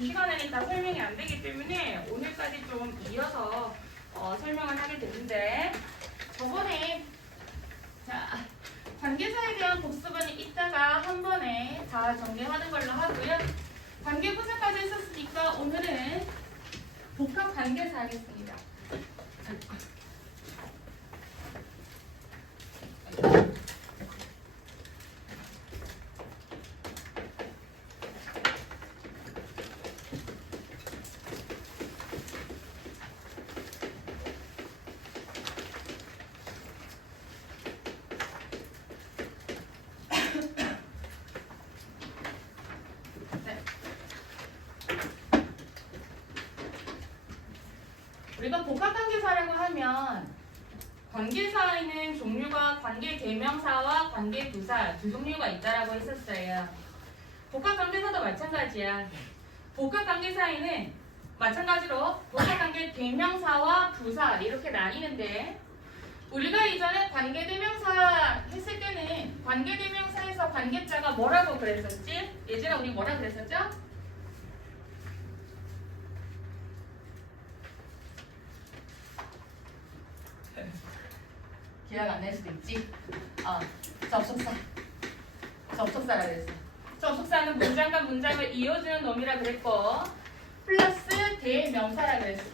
2시간 안에 다 설명이 안 되기 때문에 오늘까지 좀 이어서 설명을 하게 되는데 저번에 자 관계사에 대한 복습은 이따가 한 번에 다 정리하는 걸로 하고요. 관계 분석까지 했었으니까 오늘은 복합 관계사 하겠습니다. 우리가 복합관계사라고 하면 관계사에는 종류가 관계대명사와 관계부사 두 종류가 있다라고 했었어요. 복합관계사도 마찬가지야. 복합관계사에는 마찬가지로 복합관계대명사와 부사 이렇게 나뉘는데 우리가 이전에 관계대명사 했을 때는 관계대명사에서 관계자가 뭐라고 그랬었지? 예전에 우리 뭐라 그랬었죠? 기억 안 날 수도 있지. 접속사. 접속사라 그랬어. 접속사는 문장과 문장을 이어주는 놈이라 그랬고 플러스 대명사라 그랬어.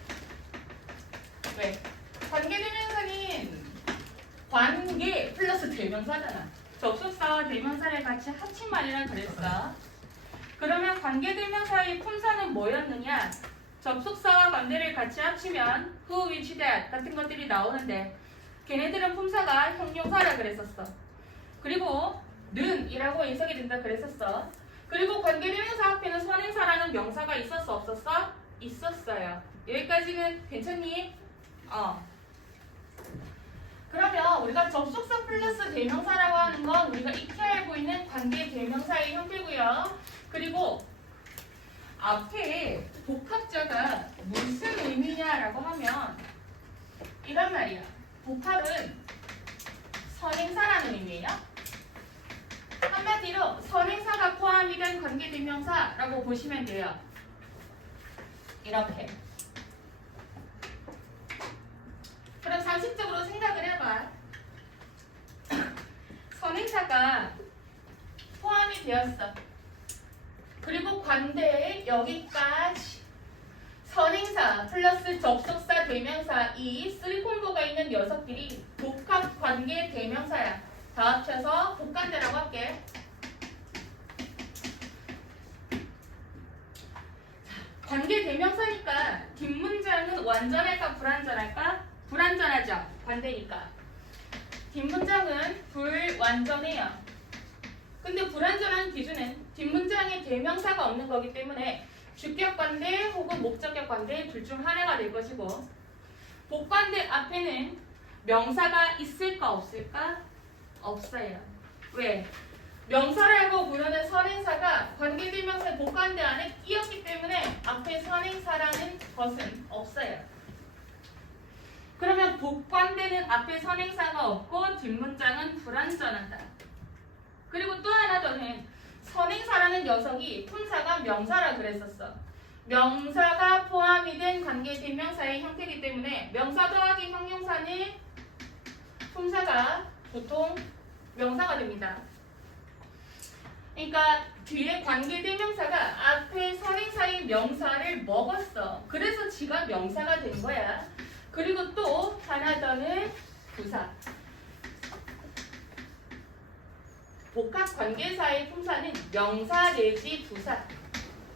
왜? 관계대명사는 관계 플러스 대명사잖아. 접속사와 대명사를 같이 합친 말이라 그랬어. 그러면 관계대명사의 품사는 뭐였느냐? 접속사와 관계를 같이 합치면 who, which, that 같은 것들이 나오는데 걔네들은 품사가 형용사라 그랬었어. 그리고 는 이라고 해석이 된다 그랬었어. 그리고 관계대명사 앞에는 선행사라는 명사가 있었어 없었어? 있었어요. 여기까지는 괜찮니? 그러면 우리가 접속사 플러스 대명사라고 하는 건 우리가 익히 알고 있는 관계대명사의 형태고요. 그리고 앞에 복합자가 무슨 의미냐라고 하면 이런 말이야. 복합은 선행사라는 의미예요. 한마디로 선행사가 포함이 된 관계대명사라고 보시면 돼요. 이렇게. 그럼 상식적으로 생각을 해봐. 선행사가 포함이 되었어. 그리고 관대에 여기까지 선행사 플러스 접속사 대명사 이 3콤보가 있는 녀석들이 복합관계 대명사야. 다 합쳐서 복관대라고 할게. 관계 대명사니까 뒷문장은 완전할까 불완전할까? 불완전하죠. 관대니까. 뒷문장은 불완전해요. 근데 불완전한 기준은 뒷문장에 대명사가 없는 거기 때문에 주격 관대 혹은 목적격 관대 둘 중 하나가 될 것이고 복관대 앞에는 명사가 있을까 없을까? 없어요. 왜? 명사라고 부르는 선행사가 관계대명사 복관대 안에 끼었기 때문에 앞에 선행사라는 것은 없어요. 그러면 복관대는 앞에 선행사가 없고 뒷문장은 불완전하다. 그리고 또 하나 더는 선행사라는 녀석이 품사가 명사라 그랬었어. 명사가 포함이 된 관계대명사의 형태이기 때문에 명사 더하기 형용사는 품사가 보통 명사가 됩니다. 그러니까 뒤에 관계대명사가 앞에 선행사의 명사를 먹었어. 그래서 지가 명사가 된 거야. 그리고 또 하나 더는 부사. 복합관계사의 품사는 명사 내지 부사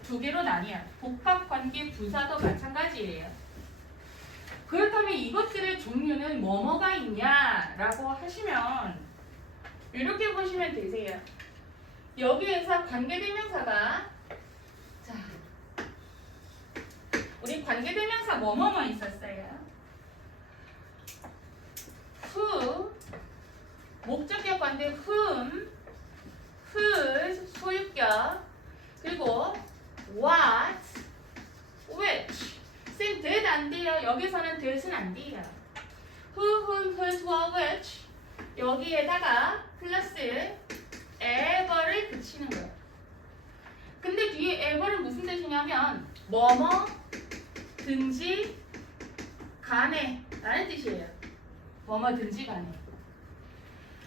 두 개로 나뉘어. 복합관계 부사도 마찬가지예요. 그렇다면 이것들의 종류는 뭐뭐가 있냐라고 하시면 이렇게 보시면 되세요. 여기에서 관계대명사가 자 우리 관계대명사 뭐뭐뭐 있었어요. who 목적격 관대 whom whose 소유격 그리고 what which 쌤 that 안 돼요. 여기서는 that은 안 돼요. who whom whose what which 여기에다가 플러스 ever를 붙이는 거예요. 근데 뒤에 ever는 무슨 뜻이냐면 뭐뭐든지 간에 라는 뜻이에요. 뭐뭐든지 간에.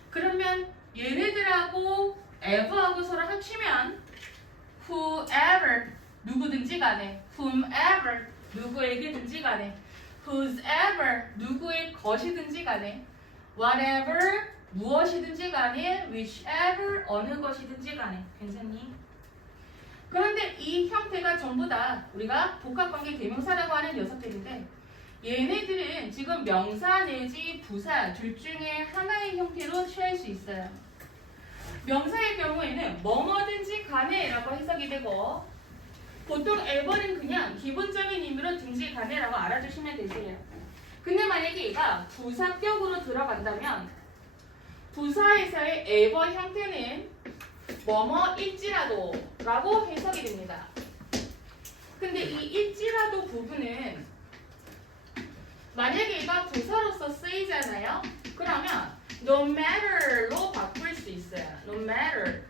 그러면 얘네들하고 ever하고 서로 합치면 whoever 누구든지 간에, whomever 누구에게든지 간에, whosever 누구의 것이든지 간에, whatever 무엇이든지 간에, whichever 어느 것이든지 간에. 괜찮니? 그런데 이 형태가 전부 다 우리가 복합관계 대명사라고 하는 녀석들인데 얘네들은 지금 명사 내지 부사 둘 중에 하나의 형태로 취할 수 있어요. 명사의 경우에는 뭐뭐든지 간에라고 해석이 되고 보통 ever는 그냥 기본적인 의미로 든지 간에라고 알아주시면 되세요. 근데 만약에 얘가 부사격으로 들어간다면 부사에서의 ever 형태는 뭐뭐일지라도 라고 해석이 됩니다. 근데 이 일지라도 부분은 만약에 얘가 부사로서 쓰이잖아요. 그러면 no matter로 바꿀 수 있어요. no matter.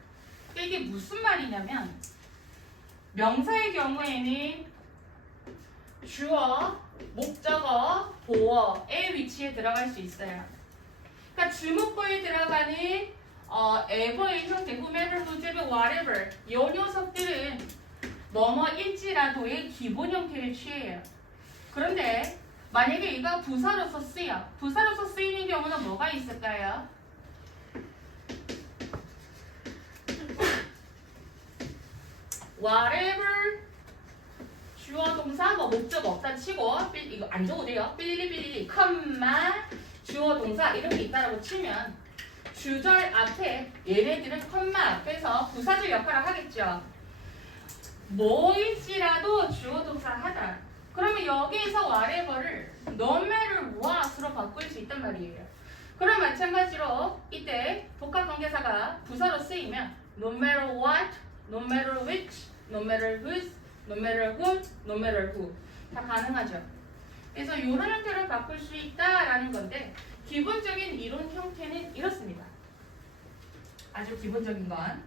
이게 무슨 말이냐면 명사의 경우에는 주어, 목적어, 보어의 위치에 들어갈 수 있어요. 그러니까 주목어에 들어가는 ever의 형태, whomever, whoever, whatever 이 녀석들은 뭐뭐일지라도의 기본 형태를 취해요. 그런데 만약에 이가 부사로서 쓰여. 부사로서 쓰이는 경우는 뭐가 있을까요? whatever 주어 동사 뭐 목적 없다 치고 이거 안 적어도 돼요. 삐리삐리 컴마 주어 동사 이런 게 있다라고 치면 주절 앞에 얘네들은 컴마 앞에서 부사절 역할을 하겠죠. 뭐일지라도 주어 동사 하다. 그러면 여기에서 whatever를 no matter what으로 바꿀 수 있단 말이에요. 그럼 마찬가지로 이때 복합관계사가 부사로 쓰이면 no matter what, no matter which, no matter whose, no matter who, no matter who 다 가능하죠. 그래서 이런 형태로 바꿀 수 있다라는 건데 기본적인 이론 형태는 이렇습니다. 아주 기본적인 건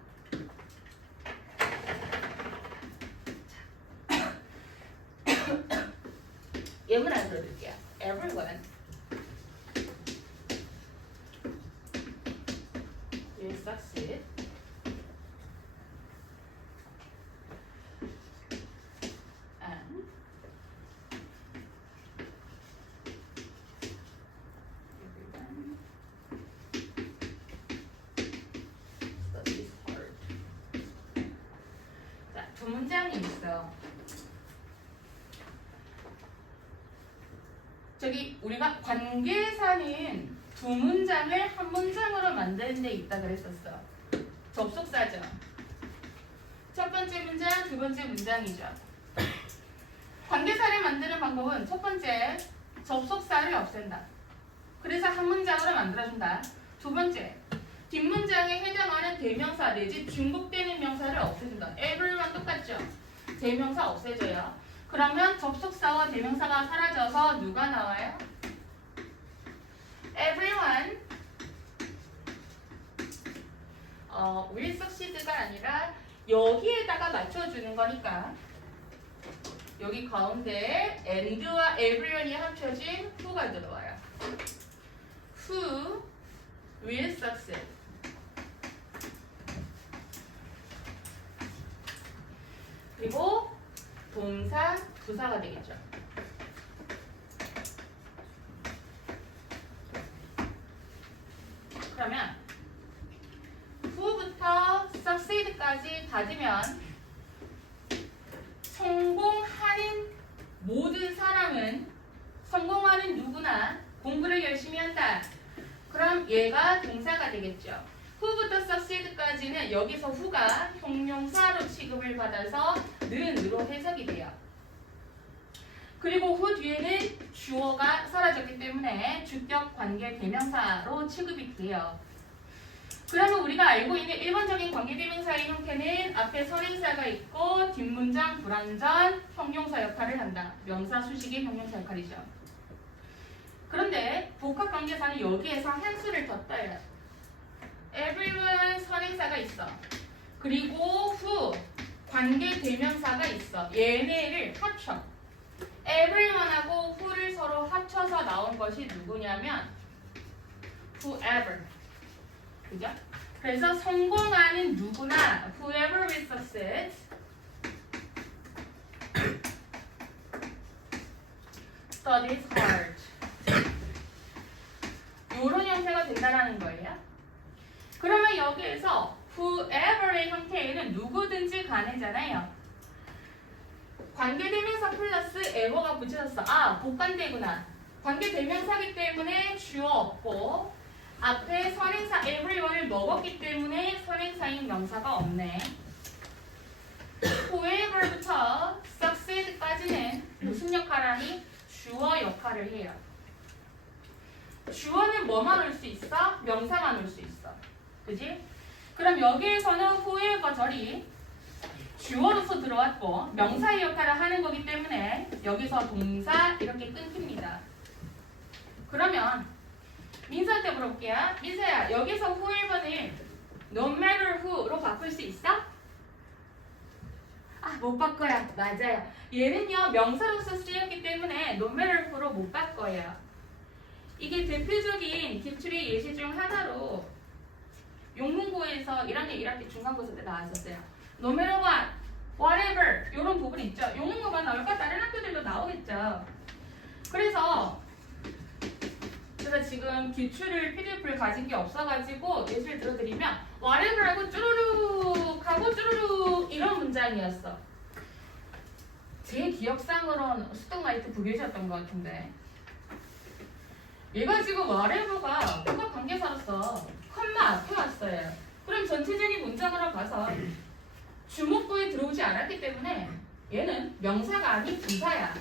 예문 안 들어드릴게요. Everyone will succeed and everyone studies hard. 자, 두 문장이 있어. 저기 우리가 관계사는 두 문장을 한 문장으로 만드는 데 있다 그랬었어. 접속사죠. 첫 번째 문장, 두 번째 문장이죠. 관계사를 만드는 방법은 첫 번째, 접속사를 없앤다. 그래서 한 문장으로 만들어준다. 두 번째, 뒷문장에 해당하는 대명사 내지 중복되는 명사를 없애준다. everyone 똑같죠? 대명사 없애줘요. 그러면 접속사와 대명사가 사라져서 누가 나와요? Everyone will succeed가 아니라 여기에다가 맞춰주는 거니까 여기 가운데 and와 everyone이 합쳐진 who가 들어와요. Who will succeed. 그리고 동사, 부사가 되겠죠. 그러면 who부터 succeed까지 닫으면 성공하는 모든 사람은 성공하는 누구나 공부를 열심히 한다. 그럼 얘가 동사가 되겠죠. who부터 succeed까지는 여기서 who가 형용사로 취급을 받아서 는으로 해석이 돼요. 그리고 who 뒤에는 주어가 사라졌기 때문에 주격 관계 대명사로 취급이 돼요. 그러면 우리가 알고 있는 일반적인 관계 대명사의 형태는 앞에 선행사가 있고 뒷문장 불완전 형용사 역할을 한다. 명사 수식의 형용사 역할이죠. 그런데 복합관계사는 여기에서 한 수를 더 떠요. everyone 선행사가 있어. 그리고 who 관계 대명사가 있어. 얘네를 합쳐. everyone하고 who를 서로 합쳐서 나온 것이 누구냐면 whoever. 그죠? 그래서 성공하는 누구나 whoever with success studies hard. 이런 형태가 된다라는 거예요. 그러면 여기에서 whoever의 형태에는 누구든지 간에잖아요. 관계대명사 플러스 ever가 붙여졌어. 아, 복관대구나. 관계대명사기 때문에 주어 없고 앞에 선행사 everyone을 먹었기 때문에 선행사인 명사가 없네. whoever부터 succeed까지는 무슨 역할을 하니? 주어 역할을 해요. 주어는 뭐만 올 수 있어? 명사만 올 수 있어. 그지? 그럼 여기에서는 whoever 절이 주어로서 들어왔고 명사의 역할을 하는 거기 때문에 여기서 동사 이렇게 끊깁니다. 그러면 민서한테 물어볼게요. 민서야, 여기서 whoever는 no matter who로 바꿀 수 있어? 아, 못 바꿔요. 맞아요. 얘는요 명사로서 쓰였기 때문에 no matter who로 못 바꿔요. 이게 대표적인 기출의 예시 중 하나로 용문고에서 1학년 1학기 중간고사 때 나왔었어요. No matter what, whatever 이런 부분 있죠. 용문고만 나올까? 다른 학교들도 나오겠죠. 그래서 제가 지금 기출을 PDF를 가진 게 없어가지고 예시를 들어드리면 whatever하고 쭈루룩 하고 쭈루룩 이런 문장이었어. 제 기억상으로는 수동라이트 부계셨던 것 같은데 얘가 지금 whatever가 후각 관계사로서 컴마 앞에 왔어요. 그럼 전체적인 문장으로 봐서 주목구에 들어오지 않았기 때문에 얘는 명사가 아닌 부사야.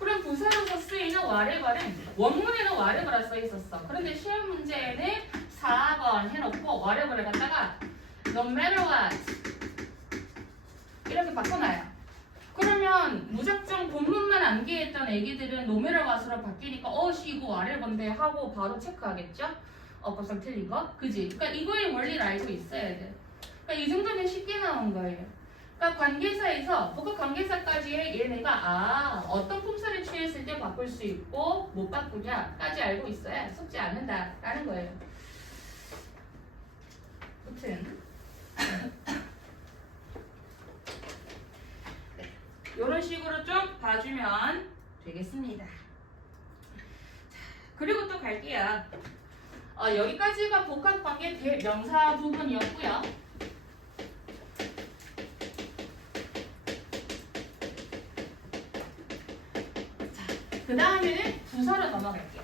그럼 부사로서 쓰이는 whatever는 원문에는 whatever라 써 있었어. 그런데 시험 문제에는 4번 해놓고 whatever를 갖다가 no matter what 이렇게 바꿔놔요. 그러면 무작정 본문만 암기했던 애기들은 no matter what으로 바뀌니까 씨 이거 whatever인데 하고 바로 체크하겠죠? 법상 틀린 거? 그지? 그러니까 이거의 원리를 알고 있어야 돼. 그러니까 이 정도면 쉽게 나온 거예요. 그러니까 관계사에서 복합 관계사까지의 얘네가 어떤 품사를 취했을 때 바꿀 수 있고 못 바꾸냐까지 알고 있어야 속지 않는다라는 거예요. 아무튼 이런 식으로 좀 봐주면 되겠습니다. 그리고 또 갈게요. 여기까지가 복합관계 대명사 부분이었고요. 그 다음에는 부사로 넘어갈게요.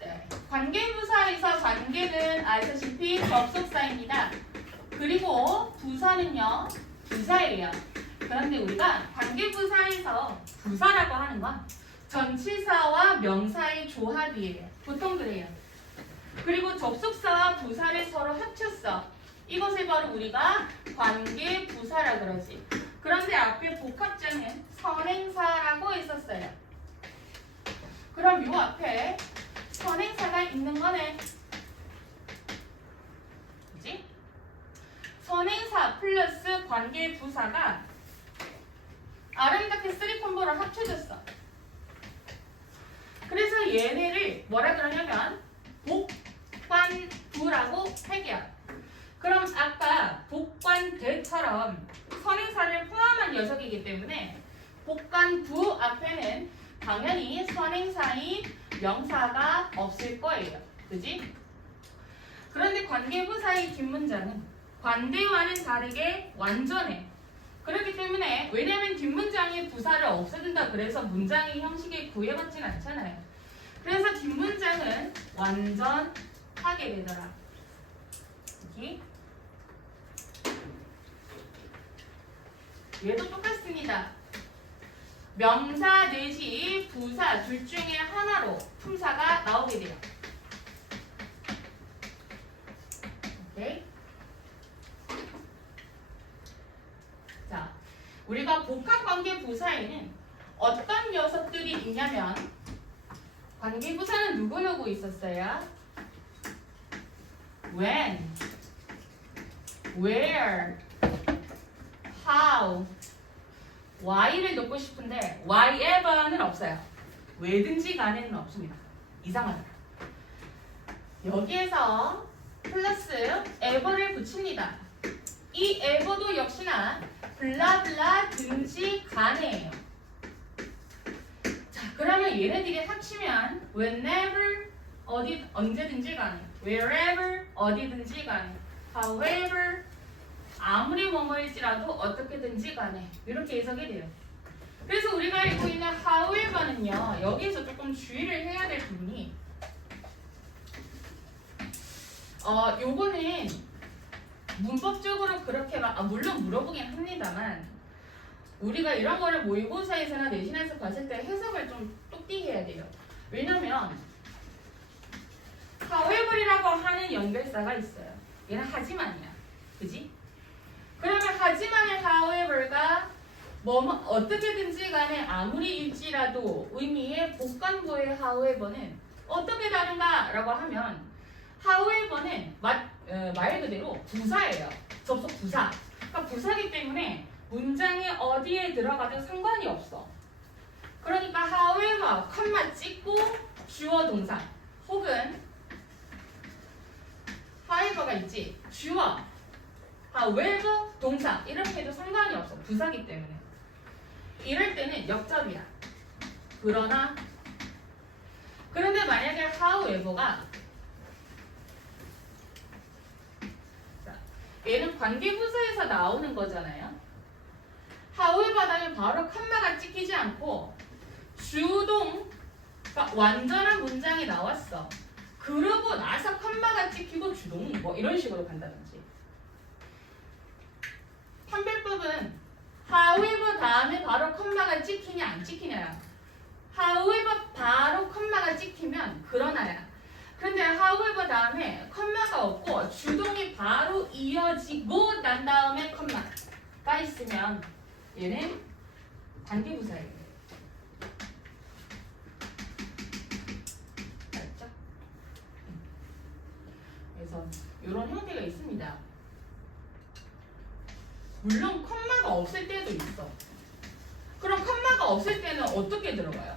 네, 관계부사에서 관계는 아시다시피 접속사입니다. 그리고 부사는요, 부사예요. 그런데 우리가 관계부사에서 부사라고 하는 건 전치사와 명사의 조합이에요. 보통 그래요. 그리고 접속사와 부사를 서로 합쳤어. 이것을 바로 우리가 관계부사라 그러지. 그런데 앞에 복합자는 선행사라고 있었어요. 그럼 요 앞에 선행사가 있는 거네. 그지? 선행사 플러스 관계부사가 아름답게 3콤보를 합쳐졌어. 그래서 얘네를 뭐라 그러냐면 복관부라고 할게요. 그럼 아까 복관대처럼 선행사를 포함한 녀석이기 때문에 복관부 앞에는 당연히 선행사인 명사가 없을 거예요. 그지? 그런데 관계부사의 뒷문장은 관대와는 다르게 완전해. 그렇기 때문에 왜냐면 뒷문장에 부사를 없애준다 그래서 문장의 형식에 구애받진 않잖아요. 그래서 뒷문장은 완전하게 되더라. 여기 얘도 똑같습니다. 명사 내지 부사 둘 중에 하나로 품사가 나오게 돼요. 오케이? 자, 우리가 복합관계 부사에는 어떤 녀석들이 있냐면 관계부사는 누구누구 있었어요? when, where, how, why를 넣고 싶은데 whyever는 없어요. 왜든지 간에는 없습니다. 이상하다. 여기에서 플러스 ever를 붙입니다. 이 ever도 역시나 블라블라든지 간에예요. 자, 그러면 얘네들이 합치면 whenever 언제든지 간에, wherever 어디든지 간에, however 아무리 뭐뭐일지라도 어떻게든지 간에 이렇게 해석이 돼요. 그래서 우리가 알고 있는 however는요, 여기에서 조금 주의를 해야 될 부분이 요거는 문법적으로 그렇게 물론 물어보긴 합니다만 우리가 이런 거를 모의고사에서나 내신에서 봤을 때 해석을 좀 똑띠게 해야 돼요. 왜냐면 however이라고 하는 연결사가 있어요. 얘는 하지만이야. 그지? 그러면 하지만의 however가 어떻게든지 간에 아무리일지라도 의미의 복관보의 however는 어떻게 다른가 라고 하면 however는 말 그대로 부사예요. 접속 부사. 그러니까 부사기 때문에 문장이 어디에 들어가도 상관이 없어. 그러니까 however, 컴마 찍고 주어 동사 혹은 however가 있지. 주어, however 동사 이렇게 해도 상관이 없어. 부사기 때문에. 이럴 때는 역접이야. 그런데 만약에 however가 얘는 관계부사에서 나오는 거잖아요. however 다음에 바로 컴마가 찍히지 않고 주동, 그러니까 완전한 문장이 나왔어. 그러고 나서 컴마가 찍히고 주동 뭐 이런 식으로 간다든지. 판별법은 however 다음에 바로 컴마가 찍히냐 안 찍히냐야. however 바로 컴마가 찍히면 그러나야. 근데 however 다음에 컴마가 없고 주동이 바로 이어지고 난 다음에 컴마가 있으면 얘는 관계부사예요. 알았죠? 그래서 이런 형태가 있습니다. 물론 컴마가 없을 때도 있어. 그럼 컴마가 없을 때는 어떻게 들어가요?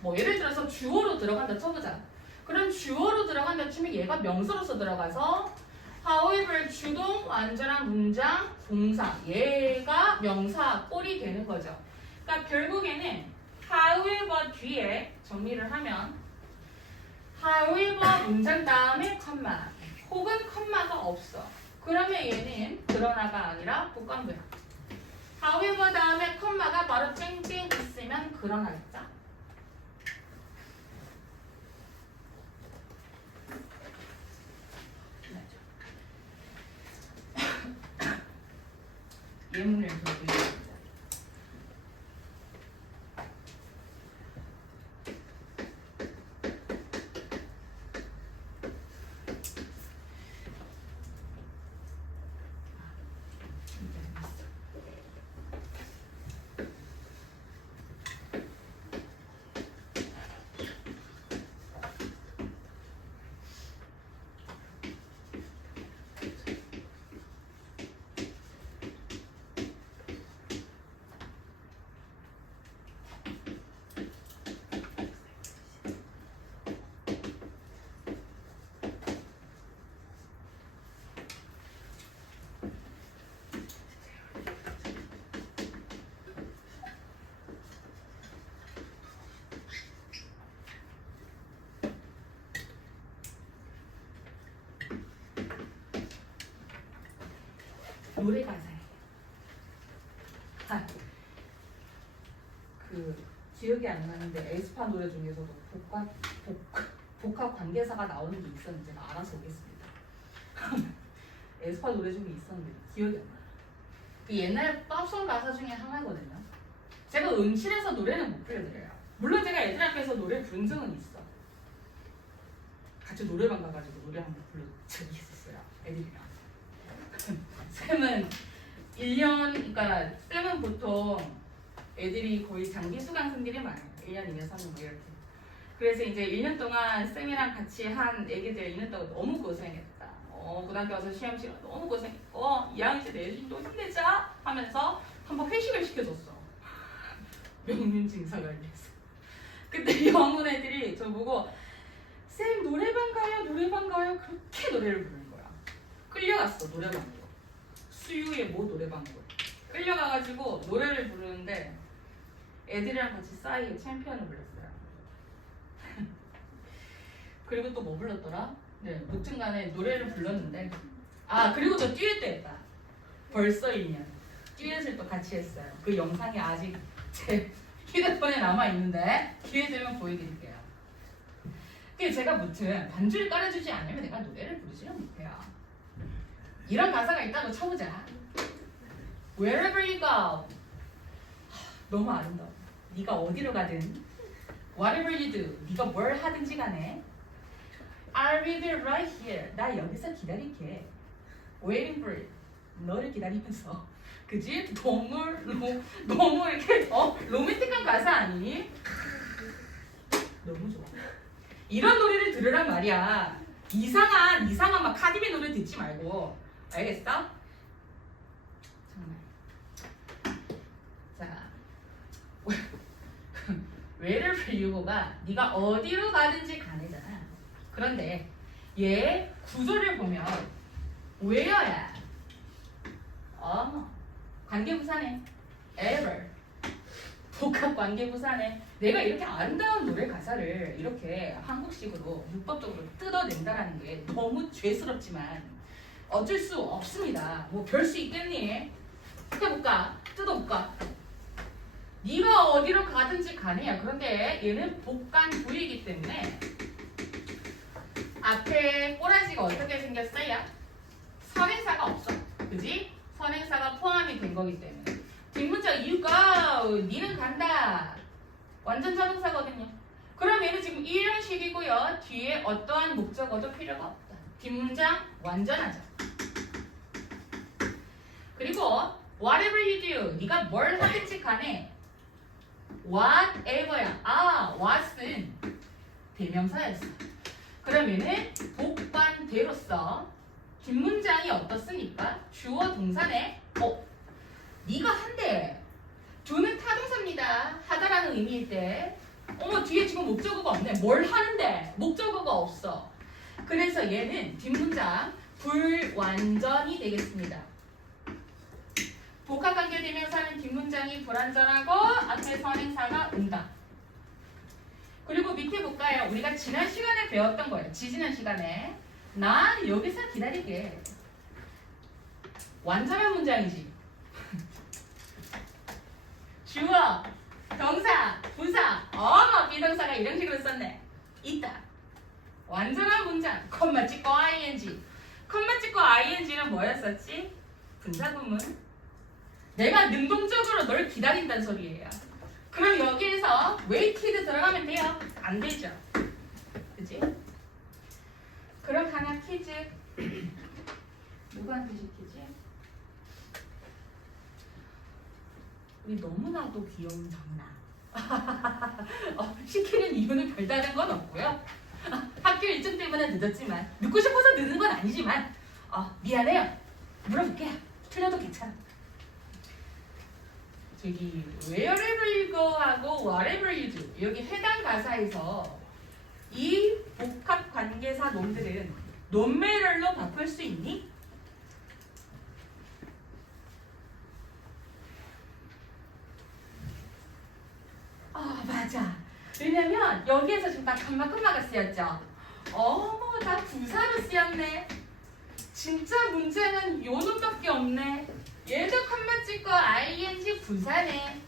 뭐 예를 들어서 주어로 들어간다 쳐보자. 그럼 주어로 들어간다 치면 얘가 명사로서 들어가서 however 주동 완전한 문장 동사 얘가 명사 꼴이 되는 거죠. 그러니까 결국에는 however 뒤에 정리를 하면 however 문장 다음에 컴마 혹은 컴마가 없어. 그러면 얘는 그러나가 아니라 복관부야. however 다음에 컴마가 바로 땡땡 있으면 그러나겠다. 예문을 보여드리겠습니다. 노래 가사예요. 기억이 안 나는데 에스파 노래 중에서도 복합 관계사가 나오는 게 있었는데 제가 알아서 오겠습니다. 에스파 노래 중에 있었는데 기억이 안 나요. 그 옛날 팝송 가사 중에 하나거든요. 제가 음실에서 노래는 못 불러드려요. 물론 제가 애들 앞에서 노래 부른 적은 있어. 같이 노래방 가가지고 노래 한번 불러준 적이 있었어요. 애들이랑. 쌤은 1년, 그러니까 쌤은 보통 애들이 거의 장기 수강생들이 많아요. 1년, 2년, 3년 뭐 이렇게. 그래서 이제 1년 동안 쌤이랑 같이 한 애기들 2년 동안 너무 고생했다. 고등학교 와서 시험 시간 너무 고생했고 2학년 때 내신도 힘내자 하면서 한번 회식을 시켜줬어. 명륜증사가 위해서. 근데 영문 애들이 저 보고 쌤 노래방 가요 노래방 가요 그렇게 노래를 부르는 거야. 끌려갔어 노래방으로. 수유의 모 노래방으로 끌려가가지고 노래를 부르는데 애들이랑 같이 싸이의 챔피언을 불렀어요. 그리고 또 뭐 불렀더라? 네, 무튼간에 노래를 불렀는데 그리고 저 듀엣도 했다. 벌써 1년 듀엣을 또 같이 했어요. 그 영상이 아직 제 휴대폰에 남아있는데 기회 되면 보여드릴게요. 그게 제가 무튼 반주를 깔아주지 않으면 내가 노래를 부르지는 못해요. 이런 가사가 있다고 쳐보자. Wherever you go 너무 아름다워. 네가 어디로 가든 Whatever you do 네가 뭘 하든지 간에 I'll be there right here 나 여기서 기다릴게. Waiting for it 너를 기다리면서. 그지? 너무 이렇게 로맨틱한 가사 아니니? 너무 좋아. 이런 노래를 들으란 말이야. 이상한 막 카디비 노래 듣지 말고. 알겠어? 정말. 자, wherever you go가 네가 어디로 가든지 가네잖아. 그런데 얘 구조를 보면 where야. 관계부사네. ever. 복합 관계부사네. 내가 이렇게 아름다운 노래 가사를 이렇게 한국식으로 문법적으로 뜯어낸다라는 게 너무 죄스럽지만 어쩔 수 없습니다. 뭐 별 수 있겠니? 해볼까? 뜯어볼까? 네가 어디로 가든지 가네요. 그런데 얘는 복간 부이기 때문에 앞에 꼬라지가 어떻게 생겼어요? 선행사가 없어. 그지? 선행사가 포함이 된 거기 때문에 뒷문자 you go 니는 간다 완전 자동사거든요. 그럼 얘는 지금 이런 식이고요. 뒤에 어떠한 목적어도 필요가 없다. 뒷문장 완전하죠. 그리고 whatever you do 네가 뭘 하든지 간에 whatever야. what은 대명사였어. 그러면은 복관대로서 뒷문장이 어떻습니까? 주어 동사네. 네가 한대. do는 타동사입니다. 하다라는 의미일 때. 뒤에 지금 목적어가 없네. 뭘 하는데? 목적어가 없어. 그래서 얘는 뒷문장 불완전이 되겠습니다. 복합관계 대명사는 뒷문장이 불완전하고 앞에 선행사가 온다. 그리고 밑에 볼까요? 우리가 지난 시간에 배웠던 거예요. 지지난 시간에. 난 여기서 기다릴게. 완전한 문장이지. 주어, 동사, 부사, 비동사가 이런 식으로 썼네. 있다. 완전한 문장. 컴마 찍고 ing. 컴마 찍고 ing는 뭐였었지? 분사구문. 내가 능동적으로 널 기다린다는 소리예요. 그럼 여기에서 waited 들어가면 돼요? 안 되죠. 그치? 그럼 하나 퀴즈. 누구한테 시키지? 우리 너무나도 귀여운 정나. 시키는 이유는 별다른 건 없고요. 학교 일정 때문에 늦었지만 늦고 싶어서 늦는 건 아니지만 미안해요. 물어볼게요. 틀려도 괜찮아. 저기 wherever you go 하고 whatever you do 여기 해당 가사에서 이 복합 관계사 놈들은 논매럴로 바꿀 수 있니? 맞아. 왜냐면 여기에서 지금 다 컴마가 쓰였죠. 다 부사로 쓰였네. 진짜 문제는 요 놈밖에 없네. 얘도 컴마 찍고 ing 부사네.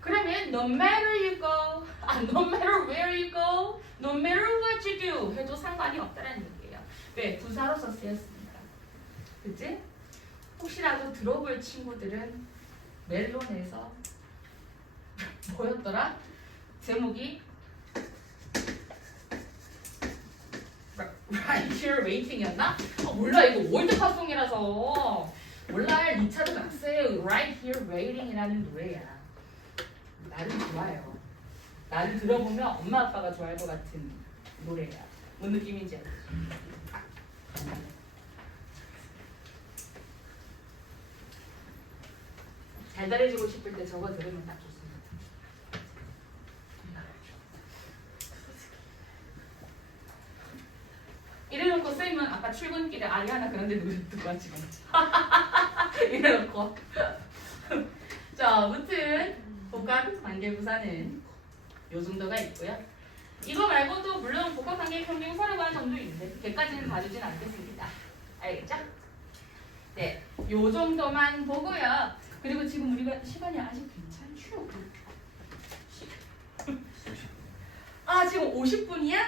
그러면 no matter you go, no matter where you go, no matter what you do 해도 상관이 없다는 얘기예요. 왜? 부사로서 쓰였습니다. 그치? 혹시라도 들어볼 친구들은 멜론에서 뭐였더라? 제목이 Right Here Waiting이었나? 몰라 이거 월드팝송이라서 몰라. 리차드 막스의 Right Here Waiting이라는 노래야. 나는 좋아요. 나를 들어보면 엄마 아빠가 좋아할 것 같은 노래야. 뭔 느낌인지 알죠? 달달해지고 싶을 때 저거 들으면 딱 좋습니다. 이래놓고 쌤은 아까 출근길에 아리아나 그런데 노래 듣고 지금 이래놓고 자 아무튼 복합 관계부사는 요 정도가 있고요. 이거 말고도 물론 복합 관계 평균 서류 관한 점도 있는데 걔까지는 봐주진 않겠습니다. 알겠죠? 네, 요 정도만 보고요. 그리고 지금 우리가 시간이 아직 괜찮죠? 아 지금 50분이야?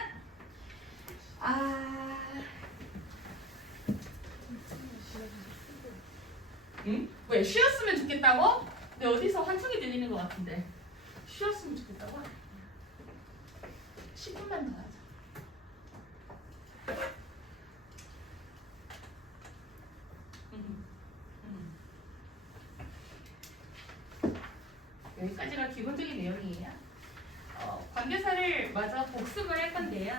아, 응? 왜 쉬었으면 좋겠다고? 근데 어디서 환청이 들리는 것 같은데 쉬었으면 좋겠다고? 10분만 더 하자. 여기까지가 기본적인 내용이에요. 관계사를 마저 복습을 할 건데요.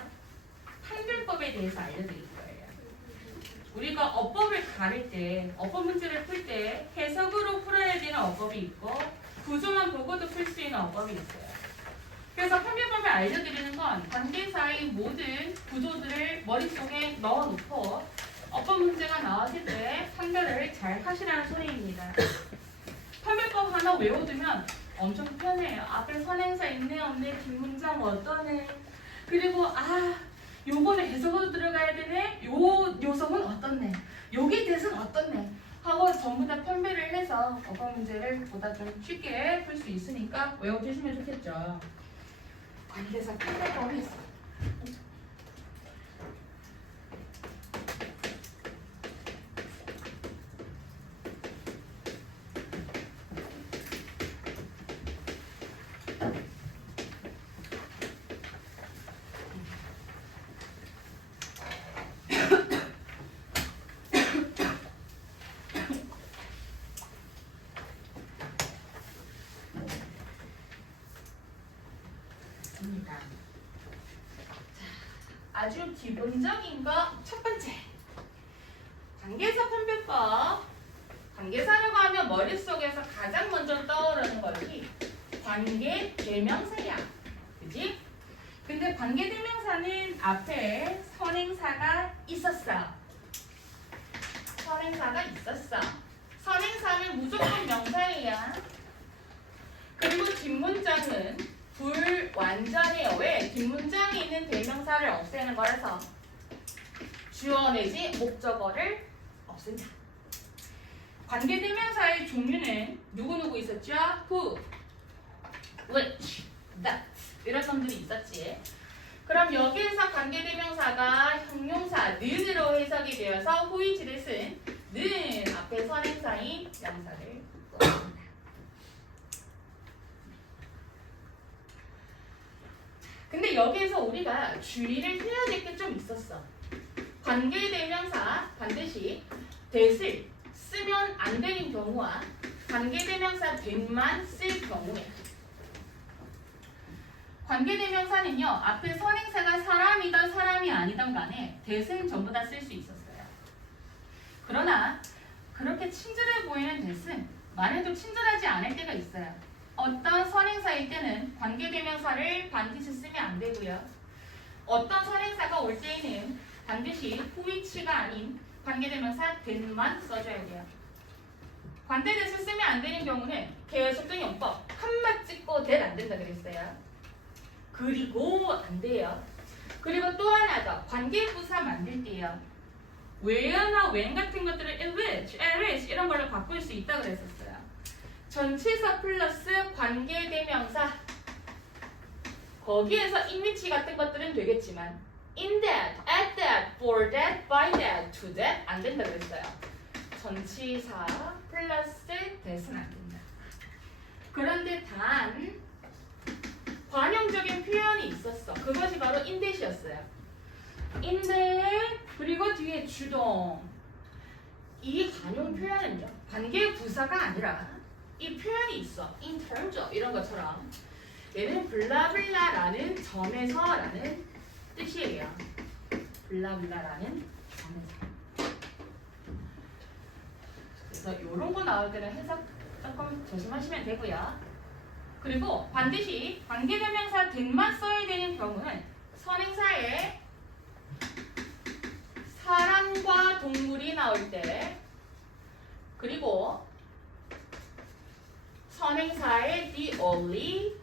판별법에 대해서 알려드릴 거예요. 우리가 어법을 가를 때, 어법 문제를 풀 때 해석으로 풀어야 되는 어법이 있고 구조만 보고도 풀 수 있는 어법이 있어요. 그래서 판별법을 알려드리는 건 관계사의 모든 구조들을 머릿속에 넣어놓고 어법 문제가 나왔을 때 판별을 잘 하시라는 소리입니다. 판별법 하나 외워두면 엄청 편해요. 앞에 선행사 있네 없네 뒷문장 어떠네 그리고 요거는 해석으로 들어가야 되네 요 요성은 어떻네 여기 대은 어떻네 하고 전부 다 판별을 해서 어법 문제를 보다 좀 쉽게 풀 수 있으니까 외워주시면 좋겠죠. 관계사 판별법이 있어요. 아주 기본적인 거 첫 번째 관계사 판별법. 관계사라고 하면 머릿속에서 가장 먼저 떠오르는 것이 관계대명사야. 그지? 근데 관계대명사는 앞에 선행사가 있었어. 선행사가 있었어. 선행사는 무조건 명사예요. 그리고 뒷문장은 불완전해요. 왜? 뒷문장에 있는 대명사를 없애는 거라서 주어 내지 목적어를 없앤다. 관계대명사의 종류는 누구누구 있었죠? who, which, that 이런 점들이 있었지. 그럼 여기에서 관계대명사가 형용사 는으로 해석이 되어서 who이지 대신 는 앞에 선행사인 명사를 넣습니다. 근데 여기에서 우리가 주의를 해야 될 게 좀 있었어. 관계대명사 반드시 that을 쓰면 안 되는 경우와 관계대명사 that만 쓸 경우에 관계대명사는요 앞에 선행사가 사람이든 사람이 아니든 간에 that은 전부 다 쓸 수 있었어요. 그러나 그렇게 친절해 보이는 that은 말해도 친절하지 않을 때가 있어요. 어떤 선행사일 때는 관계대명사를 반드시 쓰면 안 되고요. 어떤 선행사가 올 때에는 반드시 who이치가 아닌 관계대명사 that만 써줘야 돼요. 관대 that을 쓰면 안 되는 경우는 계속적 용법 칸만 찍고 that 안 된다 그랬어요. 그리고 안 돼요. 그리고 또 하나 더 관계부사 만들 때요. where나 when 같은 것들을 in which, at which 이런 걸로 바꿀 수 있다 그랬었어요. 전치사 플러스 관계대명사 거기에서 in which 같은 것들은 되겠지만 in that, at that, for that, by that, to that 안 된다 그랬어요. 전치사 플러스 that은 안 된다. 그런데 단 관용적인 표현이 있었어. 그것이 바로 in that이었어요. in that 그리고 뒤에 주동 이 관용 표현은요 관계부사가 아니라 이 표현이 있어. in terms of 이런 것처럼 얘는 블라블라라는 점에서라는 뜻이에요. 블라블라라는 관계사. 그래서 이런 거 나올 때는 해석 조금 조심하시면 되고요. 그리고 반드시 관계대명사 된만 써야 되는 경우는 선행사에 사람과 동물이 나올 때, 그리고 선행사에 the only,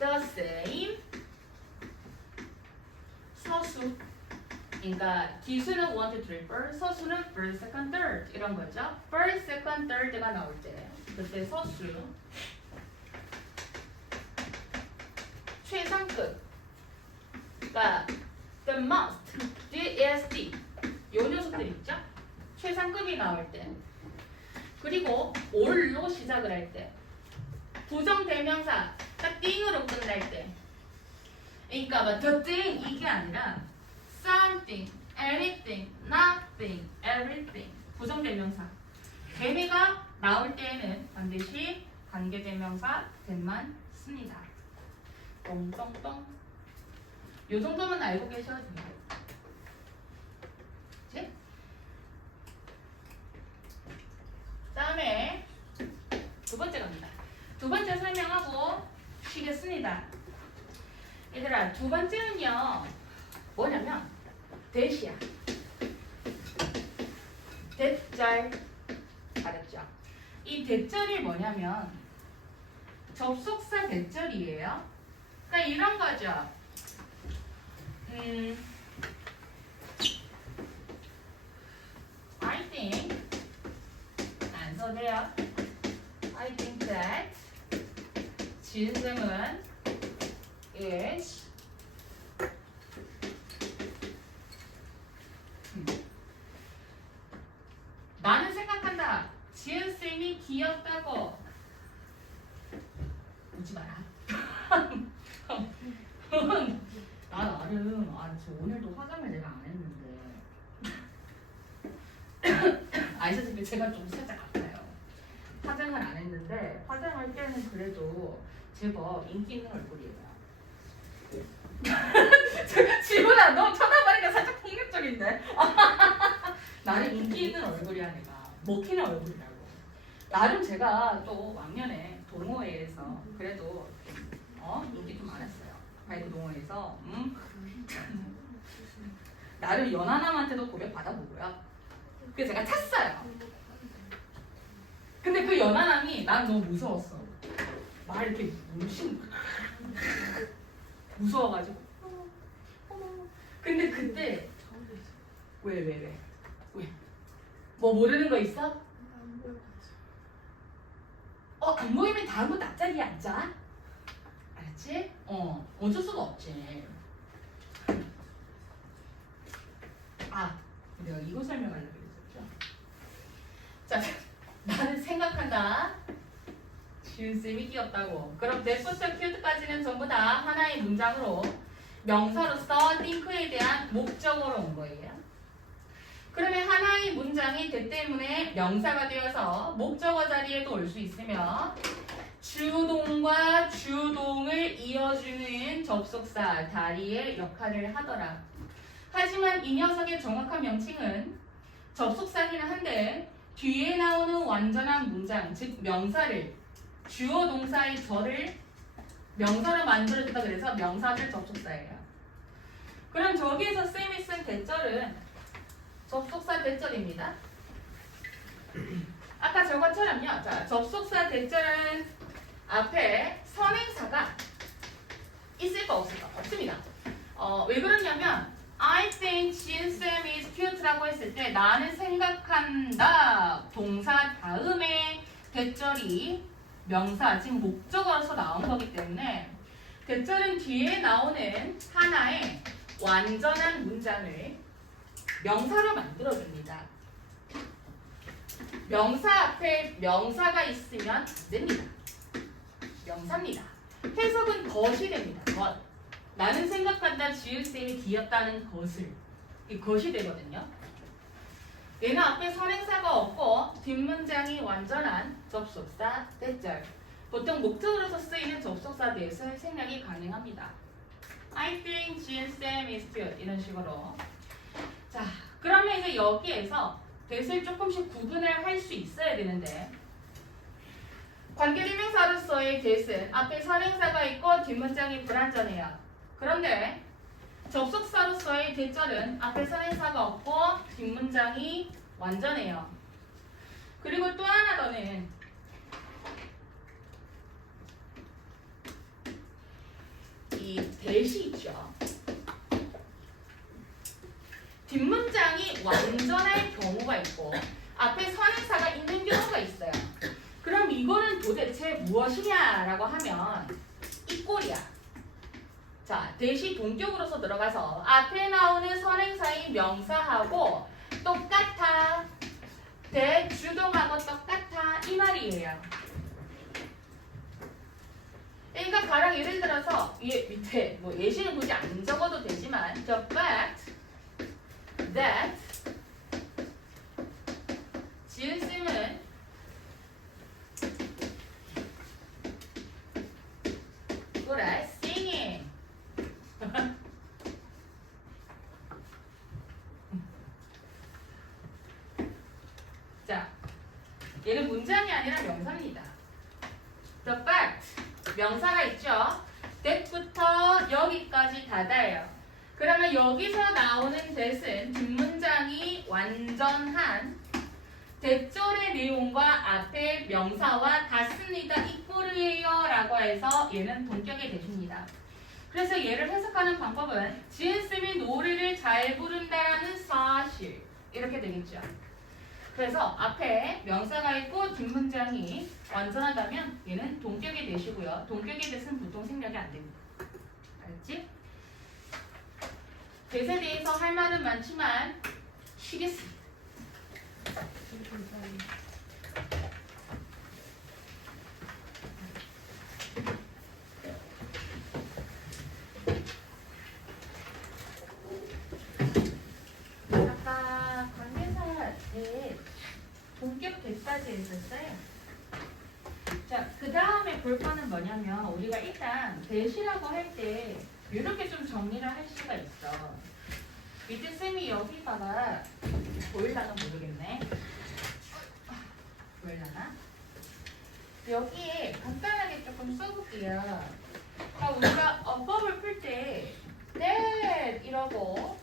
the same, 서수, 그러니까 기수는 1, 2, 3, 4, 서수는 first, second, third 이런 거죠. first, second, third가 나올 때 그때 서수, 최상급, 그러니까 the most, the est 요 녀석들 있죠? 최상급이 나올 때, 그리고 all로 시작을 할 때, 부정대명사 딱 띵으로 끝날 때, 그러니까 뭐 the thing 이게 아니라 something, anything, nothing, everything 부정대명사 걔네가 나올 때에는 반드시 관계대명사 된만 씁니다. 똥똥똥 요 정도만 알고 계셔도 돼요. 그치? 다음에 두 번째 갑니다. 두 번째 설명하고 쉬겠습니다. 얘들아, 두 번째는요 뭐냐면 대시야. 대절. 알았죠? 이 대절이 뭐냐면 접속사 대절이에요. 그러니까 이런 거죠. I think 안 써도 돼요. I think that 지은쌤은 is 나는 생각한다. 지은쌤이 귀엽다고. 웃지 마라. 나름 저 오늘도 화장을 내가 안 했는데 아시다시피 제가 좀 살짝 아파요. 화장을 안 했는데 화장할 때는 그래도 제법 인기 있는 얼굴이에요. 지훈아 너 쳐다보니까 살짝 폭력적인데. 나는 인기 있는 얼굴이야. 내가 먹히는 얼굴이라고. 나름 제가 또 왕년에 동호회에서 그래도 인기 좀 많았어요. 바이크 동호회에서 나름 연하남한테도 고백 받아보고요. 그래서 제가 찼어요. 근데 그 연하남이 난 너무 무서웠어. 막 이렇게 무서워가지고. 근데 그때 왜? 뭐 모르는 거 있어? 안 보이면 다음부터 앞자리에 앉아. 알았지? 어쩔 수가 없지. 내가 이거 설명하려고 그랬었죠. 자, 나는 생각한다. 지은쌤이 귀엽다고. 그럼 내부터 큐트까지는 전부 다 하나의 문장으로 명사로서 think에 대한 목적으로 온 거예요. 그러면 하나의 문장이 대 때문에 명사가 되어서 목적어 자리에도 올 수 있으며 주동과 주동을 이어주는 접속사 다리의 역할을 하더라. 하지만 이 녀석의 정확한 명칭은 접속사기는 한데 뒤에 나오는 완전한 문장, 즉 명사를 주어 동사의 절을 명사로 만들어준다 그래서 명사절 접속사예요. 그럼 저기에서 쌤이 쓴 대절은 접속사 대절입니다. 아까 저것처럼요. 자, 접속사 대절은 앞에 선행사가 있을까 없을까? 없습니다. 왜 그러냐면 I think 지은쌤 is cute라고 했을 때 나는 생각한다 동사 다음에 대절이 명사, 즉 목적어로서 나온 거기 때문에 대절은 뒤에 나오는 하나의 완전한 문장을 명사로 만들어줍니다. 명사 앞에 명사가 있으면 안 됩니다. 명사입니다. 해석은 것이 됩니다. 것. 나는 생각한다 지은쌤이 귀엽다는 것을. 이 것이 되거든요. 얘는 앞에 선행사가 없고 뒷문장이 완전한 접속사 대절. 보통 목적으로서 쓰이는 접속사 대해서 생략이 가능합니다. I think GSM is good. 이런 식으로. 자, 그러면 이제 여기에서 that을 조금씩 구분을 할 수 있어야 되는데 관계대명사로서의 that은 앞에 선행사가 있고 뒷문장이 불완전해요. 그런데 접속사로서의 that절은 앞에 선행사가 없고 뒷문장이 완전해요. 그리고 또 하나 더는 이 that이 있죠. 뒷문장이 완전할 경우가 있고 앞에 선행사가 있는 경우가 있어요. 그럼 이거는 도대체 무엇이냐라고 하면 이 꼴이야. 자, that이 동격으로서 들어가서 앞에 나오는 선행사인 명사하고 똑같아. that 주동하고 똑같아. 이 말이에요. 그러니까 가령 예를 들어서 이 밑에 뭐 예시는 굳이 안 적어도 되지만 the fact that 지은쌤은 good at singing. 자, 얘는 문장이 아니라 명사입니다. The fact 명사가 있죠. that부터 여기까지 닫아요. 그러면 여기서 나오는 that은 뒷문장이 완전한 that절의 내용과 앞에 명사와 같습니다. 이꼴이에요 라고 해서 얘는 동격이 되십니다. 그래서 얘를 해석하는 방법은 지은쌤이 노래를 잘 부른다라는 사실 이렇게 되겠죠. 그래서 앞에 명사가 있고 뒷문장이 완전하다면 얘는 동격이 되시고요. 동격의 that은 보통 생략이 안 됩니다. 알았지? that에 대해서 할 말은 많지만 쉬겠습니다. 아까 관계사 that 본격 that까지 했었어요. 자, 그 다음에 볼 거는 뭐냐면 우리가 일단 that이라고 할 때 이렇게 좀 정리를 할 수가 있어. 밑에 쌤이 여기다가 보일라나 모르겠네. 보일라나? 여기에 간단하게 조금 써볼게요. 우리가 어법을 풀 때 that 이러고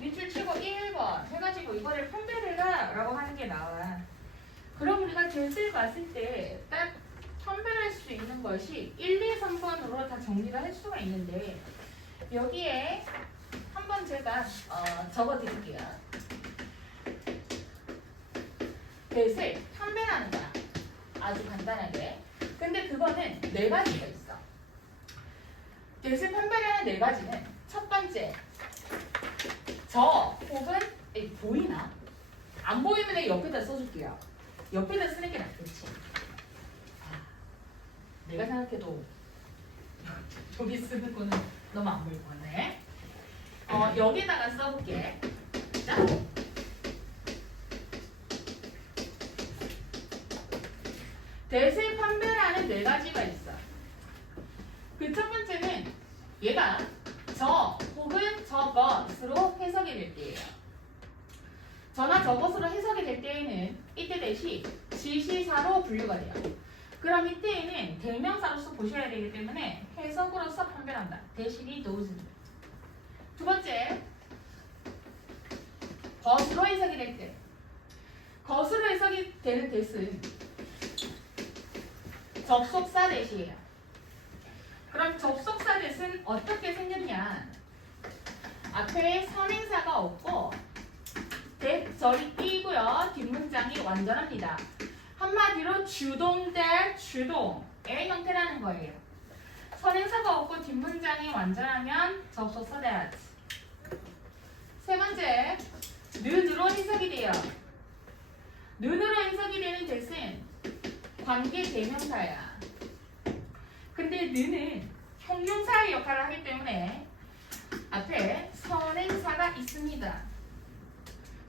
밑줄 치고 1번 해가지고 이거를 판별을 하라고 하는 게 나와. 그럼 우리가 that을 봤을 때 딱 판별할 수 있는 것이 1, 2, 3번으로 다 정리를 할 수가 있는데 여기에 한번 제가 적어드릴게요. that을 판별하는 거야. 아주 간단하게. 근데 그거는 네 가지가 있어. that을 판별하는 네 가지는 첫 번째, 저 혹은 보이나? 안 보이면 내가 옆에다 써줄게요. 옆에다 쓰는 게 낫겠지. 내가 생각해도 여기 쓰는 거는 너무 안 보일 것 같네. 여기다가 써볼게. 자, that을 판별하는 네 가지가 있어. 그 첫 번째는 얘가 저 혹은 저것으로 해석이 될 때예요. 저나 저것으로 해석이 될 때에는 이때 that이 지시사로 분류가 돼요. 그럼 이때에는 대명사로서 보셔야 되기 때문에 해석으로서 판별한다. that이 those. 두 번째, 것으로 해석이 될 때. 것으로 해석이 되는 that은 접속사 that이에요. 그럼 접속사 that은 어떻게 생겼냐? 앞에 선행사가 없고 that절이 띄고요. 뒷문장이 완전합니다. 한마디로 주동 that 주동의 형태라는 거예요. 선행사가 없고 뒷문장이 완전하면 접속사 that. 세 번째, 는으로 해석이 돼요. 는으로 해석이 되는 that은 관계 대명사야. 근데 는은 형용사의 역할을 하기 때문에 앞에 선행사가 있습니다.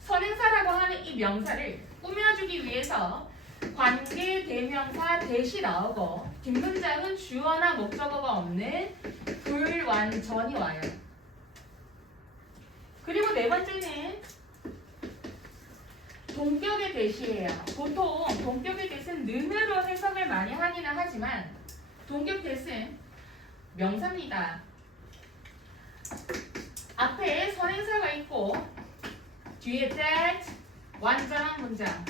선행사라고 하는 이 명사를 꾸며주기 위해서 관계대명사 대시 나오고 뒷문장은 주어나 목적어가 없는 불완전이 와요. 그리고 네 번째는 동격의 대시예요. 보통 동격의 대시는 는으로 해석을 많이 하기는 하지만 동격 대시는 명사입니다. 앞에 선행사가 있고 뒤에 that 완전한 문장.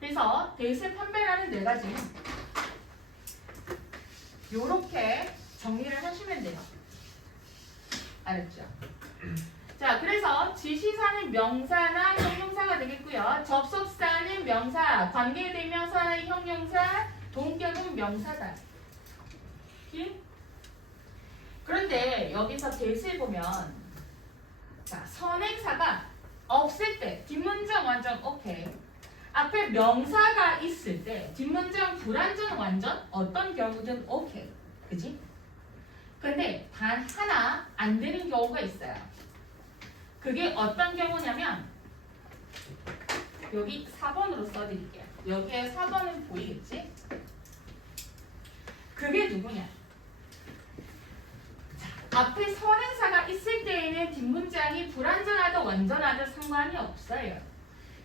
그래서 대시를 판별하는 네 가지는 요렇게 정리를 하시면 돼요. 알았죠? 자, 그래서 지시사는 명사나 형용사가 되겠고요. 접속사는 명사, 관계대명사는 형용사, 동격은 명사다. 그런데 여기서 대시에 보면 자, 선행사가 없을 때 뒷문장 완전 오케이. 앞에 명사가 있을 때 뒷문장 불완전 완전 어떤 경우든 오케이. 그지? 근데 단 하나 안 되는 경우가 있어요. 그게 어떤 경우냐면 여기 4번으로 써드릴게요. 여기에 4번은 보이겠지? 그게 누구냐? 자, 앞에 선행사가 있을 때에는 뒷문장이 불완전하든 완전하든 상관이 없어요.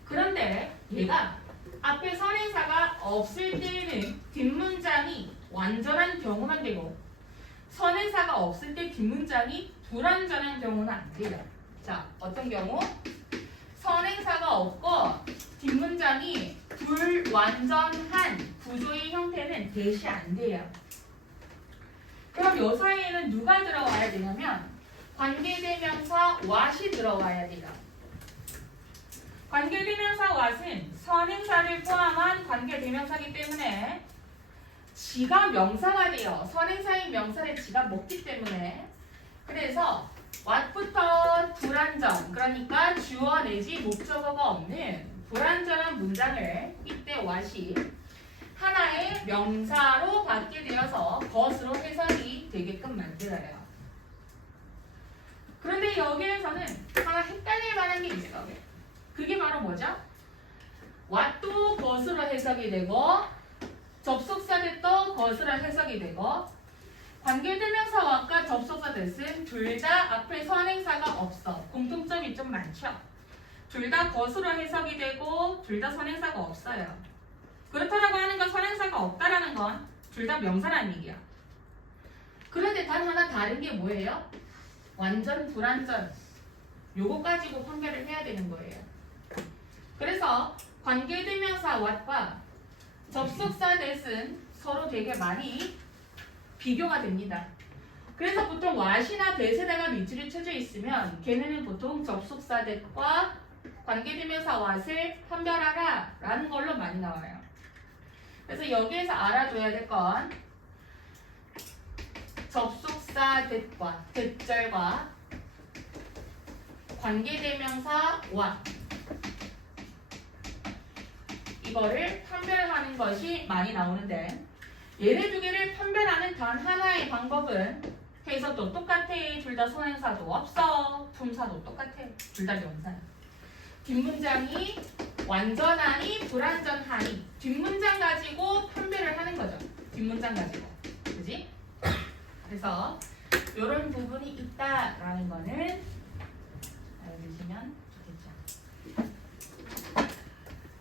그런데 얘가 앞에 선행사가 없을 때에는 뒷문장이 완전한 경우만 되고 선행사가 없을 때 뒷문장이 불완전한 경우는 안 돼요. 자, 어떤 경우? 선행사가 없고 뒷문장이 불완전한 구조의 형태는 대시 안 돼요. 그럼 요 사이에는 누가 들어와야 되냐면 관계대명사 what이 들어와야 돼요. 관계대명사 what은 선행사를 포함한 관계대명사이기 때문에 지가 명사가 돼요. 선행사인 명사를 지가 먹기 때문에. 그래서 what부터 불완전, 그러니까 주어 내지 목적어가 없는 불완전한 문장을 이때 what이 하나의 명사로 받게 되어서 것으로 해석이 되게끔 만들어요. 그런데 여기에서는 하나 헷갈릴 만한 게 있어. 그게 바로 뭐죠? what도 것으로 해석이 되고 접속사 됐도 것으로 해석이 되고 관계대명사 what과 접속사 됐은 둘 다 앞에 선행사가 없어. 공통점이 좀 많죠? 둘 다 것으로 해석이 되고 둘 다 선행사가 없어요. 그렇다라고 하는 건 선행사가 없다라는 건 둘 다 명사라는 얘기야. 그런데 단 하나 다른 게 뭐예요? 완전 불완전. 요거 가지고 판별을 해야 되는 거예요. 그래서 관계대명사 what과 접속사 that은 서로 되게 많이 비교가 됩니다. 그래서 보통 what이나 that에다가 밑줄이 쳐져 있으면 걔네는 보통 접속사 that과 관계대명사 what을 판별하라 라는 걸로 많이 나와요. 그래서 여기에서 알아둬야 될 건 접속사 that과 that절과 관계대명사 what 이거를 판별하는 것이 많이 나오는데 얘네 두 개를 판별하는 단 하나의 방법은 해석도 똑같아. 둘 다 선행사도 없어. 품사도 똑같아. 둘 다 명사야. 뒷문장이 완전하니 불완전하니 뒷문장 가지고 판별을 하는 거죠. 뒷문장 가지고. 그지? 그래서 이런 부분이 있다라는 거는 알아두시면 좋겠죠.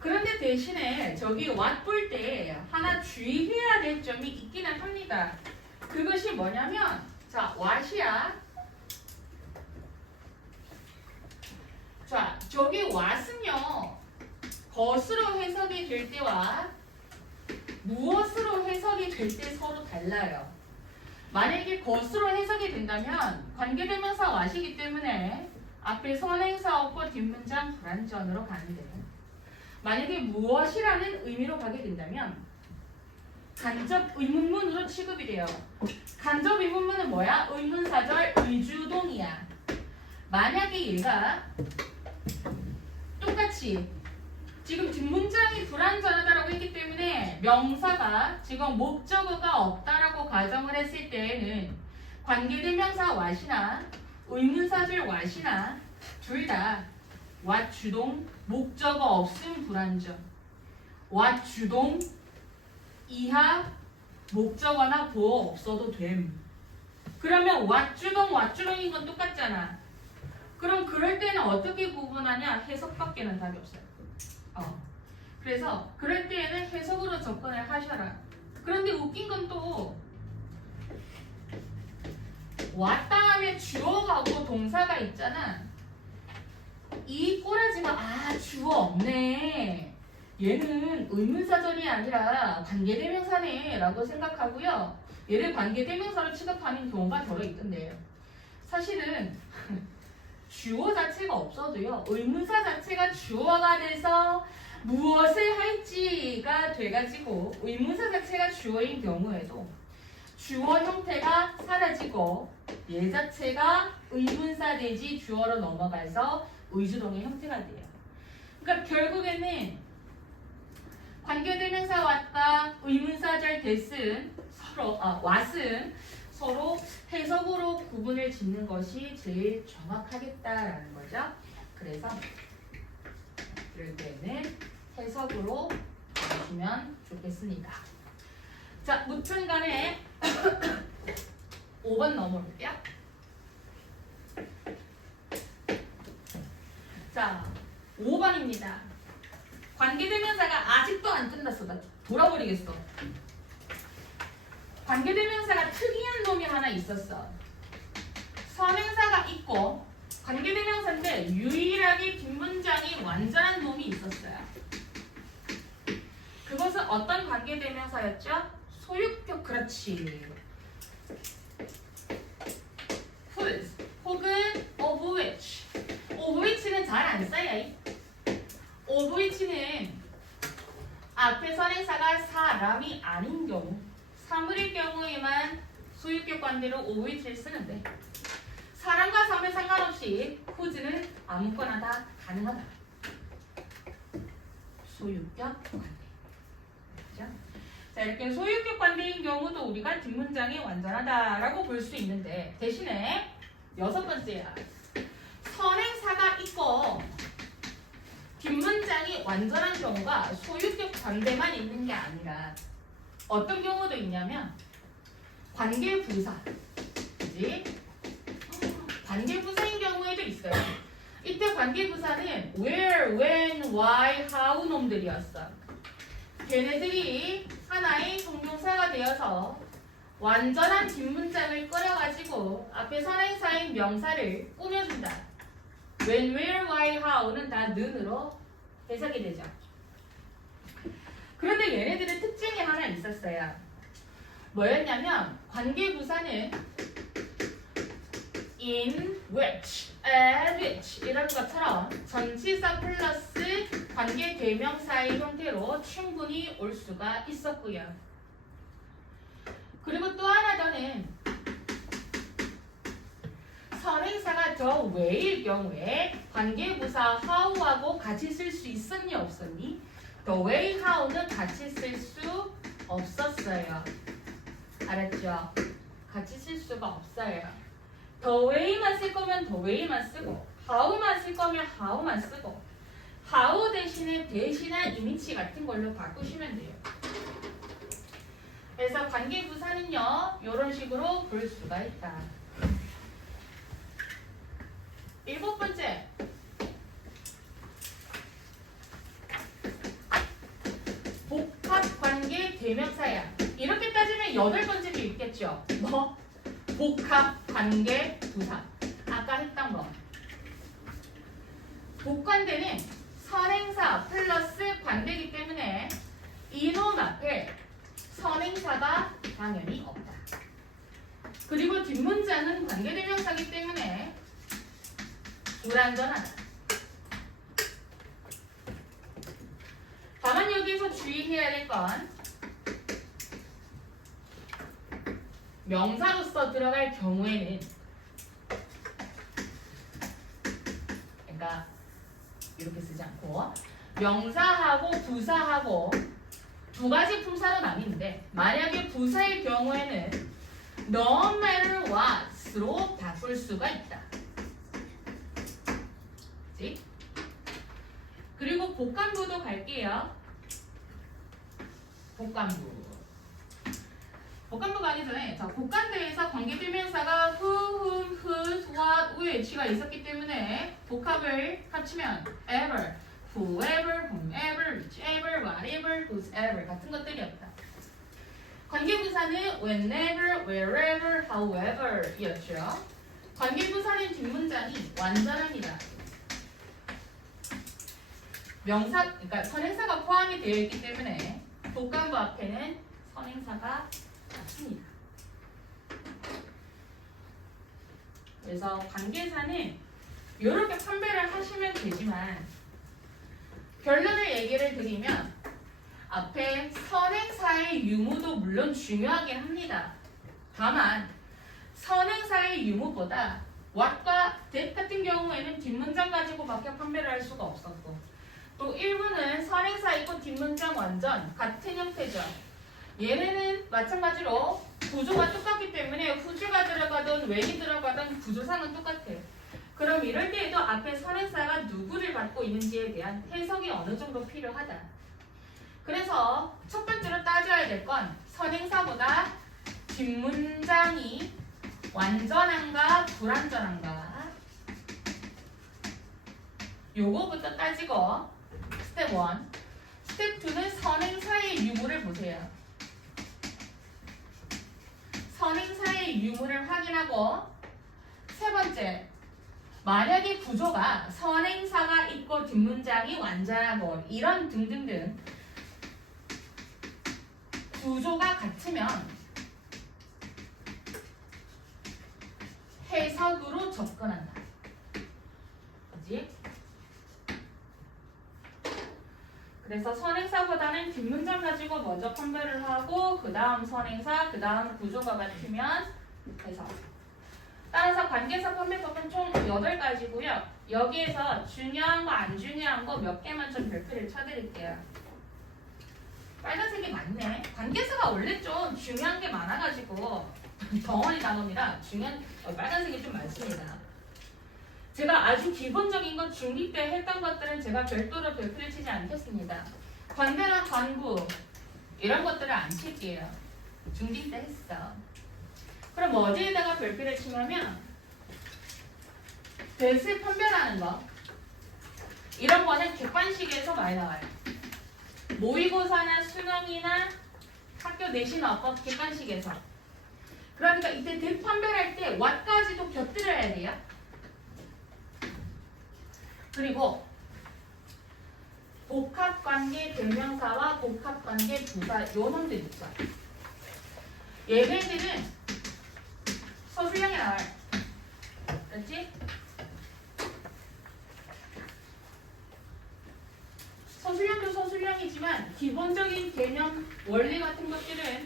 그런데 대신에 저기 what 볼 때 하나 주의해야 될 점이 있기는 합니다. 그것이 뭐냐면 자, what이야. 자, 저기 what은요. 것으로 해석이 될 때와 무엇으로 해석이 될 때 서로 달라요. 만약에 것으로 해석이 된다면 관계대명사 what이기 때문에 앞에 선행사 없고 뒷문장 불완전으로 가는 돼요. 만약에 무엇이라는 의미로 가게 된다면 간접 의문문으로 취급이 돼요. 간접 의문문은 뭐야? 의문사절 의주동이야. 만약에 얘가 똑같이 지금 뒷문장이 불완전하다라고 했기 때문에 명사가 지금 목적어가 없다라고 가정을 했을 때에는 관계대명사 what이나 의문사절 what이나 둘 다 what 주동 목적어 없음 불완전. what 주동 이하 목적어나 보어 없어도 됨. 그러면 what 주동인 건 똑같잖아. 그럼 그럴 때는 어떻게 구분하냐? 해석밖에는 답이 없어요. 그래서 그럴 때에는 해석으로 접근을 하셔라. 그런데 웃긴 건 또 what 다음에 주어하고 동사가 있잖아. 이 꼬라지가 주어 없네. 얘는 의문사전이 아니라 관계대명사네 라고 생각하고요. 얘를 관계대명사로 취급하는 경우가 더러 있던데요. 사실은 주어 자체가 없어도요. 의문사 자체가 주어가 돼서 무엇을 할지가 돼가지고 의문사 자체가 주어인 경우에도 주어 형태가 사라지고 얘 자체가 의문사 내지 주어로 넘어가서 의주동의 형태가 돼요. 그러니까 결국에는 관계대명사 왔다 의문사절 됐은 서로 왓은 서로 해석으로 구분을 짓는 것이 제일 정확하겠다라는 거죠. 그래서 이럴 때는 해석으로 보시면 좋겠습니다. 자, 무튼간에 5번 넘어볼게요. 자, 5번입니다. 관계대명사가 아직도 안 끝났어. 나 돌아버리겠어. 관계대명사가 특이한 놈이 하나 있었어. 선행사가 있고 관계대명사인데 유일하게 뒷문장이 완전한 놈이 있었어요. 그것은 어떤 관계대명사였죠? 소유격. 그렇지. whose 혹은 of which. of which는 잘 안 써요. of which는 앞에 선행사가 사람이 아닌 경우, 사물의 경우에만 소유격 관계로 of which를 쓰는데 사람과 사물 상관없이 whose는 아무거나 다 가능하다. 소유격 관계. 그렇죠? 자, 이렇게 소유격 관계인 경우도 우리가 뒷문장이 완전하다라고 볼 수 있는데 대신에 6번째야. 선행사가 있고 뒷문장이 완전한 경우가 소유격 관계만 있는 게 아니라 어떤 경우도 있냐면 관계부사. 그지? 관계부사인 경우에도 있어요. 이때 관계부사는 where, when, why, how 놈들이었어. 걔네들이 하나의 형용사가 되어서 완전한 뒷문장을 끌어가지고 앞에 선행사인 명사를 꾸며준다. when, where, why, how는 다 는으로 해석이 되죠. 그런데 얘네들의 특징이 하나 있었어요. 뭐였냐면 관계부사는 in which, at which 이런 것처럼 전치사 플러스 관계대명사의 형태로 충분히 올 수가 있었고요. 그리고 또 하나 더는 선행사가 the way일 경우에 관계부사 how하고 같이 쓸 수 있었니 없었니? the way, how는 같이 쓸 수 없었어요. 알았죠? 같이 쓸 수가 없어요. the way만 쓸 거면 the way만 쓰고 how만 쓸 거면 how만 쓰고 how 대신에 대신한 이미지 같은 걸로 바꾸시면 돼요. 그래서 관계부사는요 이런 식으로 볼 수가 있다. 7번째, 복합관계대명사야. 이렇게 따지면 8번째도 있겠죠. 뭐? 복합관계부사. 아까 했던 거. 복관대는 선행사 플러스 관대이기 때문에 이놈 앞에 선행사가 당연히 없다. 그리고 뒷문장은 관계대명사이기 때문에 불완전하다. 다만 여기서 주의해야 될 건 명사로서 들어갈 경우에는 그러니까 이렇게 쓰지 않고 명사하고 부사하고 두 가지 품사로 나뉘는데 만약에 부사의 경우에는 no matter what로 바꿀 수가 있다. 그치? 그리고 복합부도 갈게요. 복간부. 복간부 가기 전에 자, 복간대에서 관계대명사가 who, whom, whose, what, which가 있었기 때문에 복합을 합치면 ever, whoever, whomever, whichever, whatever, whosever 같은 것들이었다. 관계부사는 whenever, wherever, however 이었죠. 관계부사는 뒷문장이 완전합니다. 명사, 그러니까 선행사가 포함이 되어 있기 때문에 복간부 앞에는 선행사가 맞습니다. 그래서 관계사는 이렇게 판별을 하시면 되지만 결론을 얘기를 드리면 앞에 선행사의 유무도 물론 중요하긴 합니다. 다만 선행사의 유무보다 what과 that 같은 경우에는 뒷문장 가지고밖에 판별을 할 수가 없었고 또 일부는 선행사 있고 뒷문장 완전 같은 형태죠. 얘네는 마찬가지로 구조가 똑같기 때문에 후주가 들어가든 when이 들어가든 구조상은 똑같아요. 그럼 이럴 때에도 앞에 선행사가 누구를 갖고 있는지에 대한 해석이 어느 정도 필요하다. 그래서 첫 번째로 따져야 될 건 선행사보다 뒷문장이 완전한가 불완전한가 요거부터 따지고 스텝 1 스텝 2는 선행사의 유무를 보세요. 선행사의 유무를 확인하고 세 번째 만약에 구조가 선행사가 있고 뒷문장이 완전하고 이런 등등등 구조가 같으면 해석으로 접근한다. 그지? 그래서 선행사보다는 뒷문장 가지고 먼저 판별을 하고 그 다음 선행사, 그 다음 구조가 같으면 해석. 따라서 관계사 판별법은 총 8가지고요. 여기에서 중요한 거, 안 중요한 거 몇 개만 좀 별표를 쳐드릴게요. 빨간색이 많네. 관계사가 원래 좀 중요한 게 많아가지고 덩어리 단어입니다. 중요한 빨간색이 좀 많습니다. 제가 아주 기본적인 것 중기 때 했던 것들은 제가 별도로 별표를 치지 않겠습니다. 관대나 관부 이런 것들을 안 칠게요. 중기 때 했어. 그럼 어디에다가 별표를 치냐면 대수 판별하는 거 이런 거는 객관식에서 많이 나와요. 모의고사나 수능이나 학교 내신 어법 객관식에서 그러니까 이때 대 판별할 때 what까지도 곁들여야 돼요. 그리고 복합관계 대명사와 복합관계 부사 요 놈들 있죠. 얘네들은 서술형에 나와요. 그렇지? 서술형도 서술형이지만 기본적인 개념 원리 같은 것들은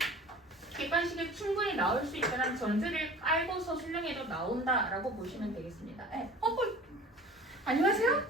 객관식에 충분히 나올 수 있다는 전제를 깔고 서술형에도 나온다라고 보시면 되겠습니다. 안녕하세요.